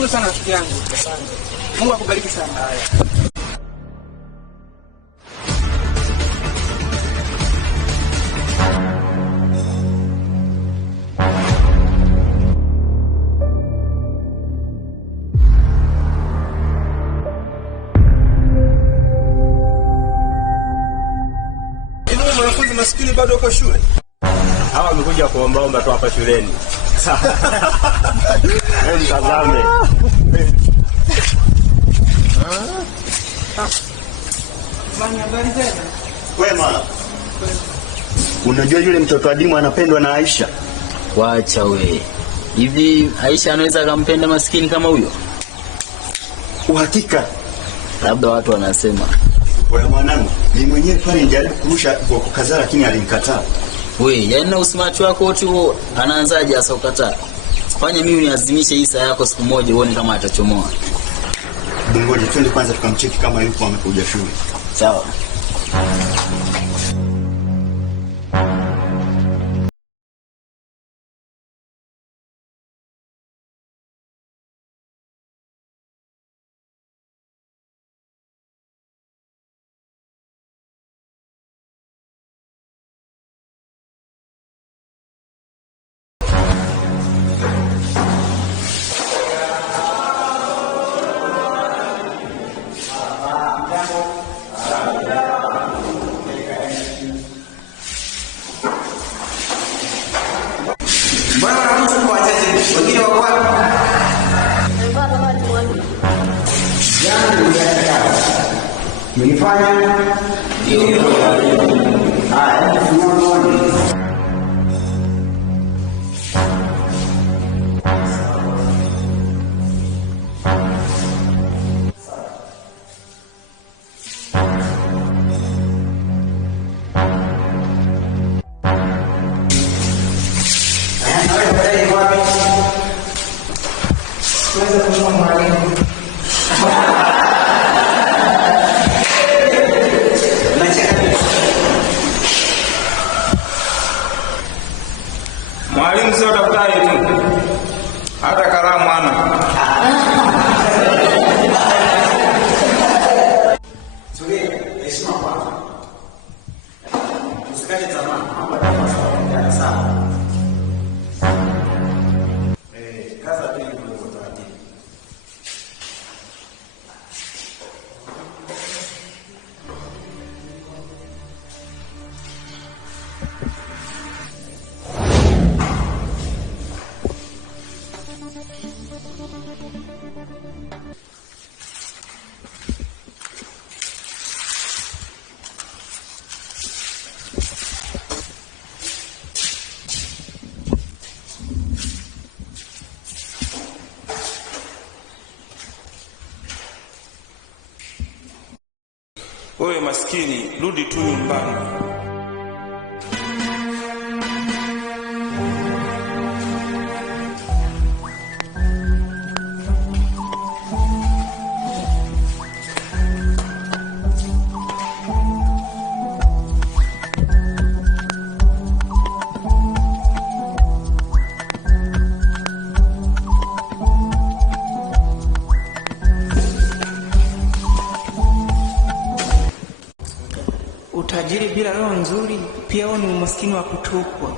Nashukuru sana rafiki yangu. Asante. Mungu akubariki sana. Haya. Mwanafunzi maskini bado uko shule? Hawa wamekuja kuomba tu hapa shuleni. Mtazame. Bwana, habari zenu? Wema. Unajua yule mtoto adimu anapendwa na Aisha? Wacha we. Hivi Aisha anaweza kumpenda maskini kama huyo? Uhakika? Labda watu wanasema. Wewe mwanangu, ni mwenyewe pale nijaribu kurusha kwa kukaza lakini alinikataa. We, yaani na usimacho wako wote huo anaanzaje asa ukataa? Fanya mimi niazimishe hii saa yako siku moja uone kama atachomoa. Ngoja twende kwanza tukamcheki kama yuko amekuja shule. Sawa. Mbona mtu kwa wachache wengine wako wapi? Jana niliacha. Nilifanya ndio. Haya, tunaona. Mwalimu sio daftari tu. Hata kalamu ana. Tulia, heshima kwanza. Usikate tamaa, mambo yatakuwa sawa. Kaza tu hiyo kwa taratibu. Wewe maskini, rudi tu nyumbani. Utajiri bila roho nzuri pia ni umaskini wa kutupwa.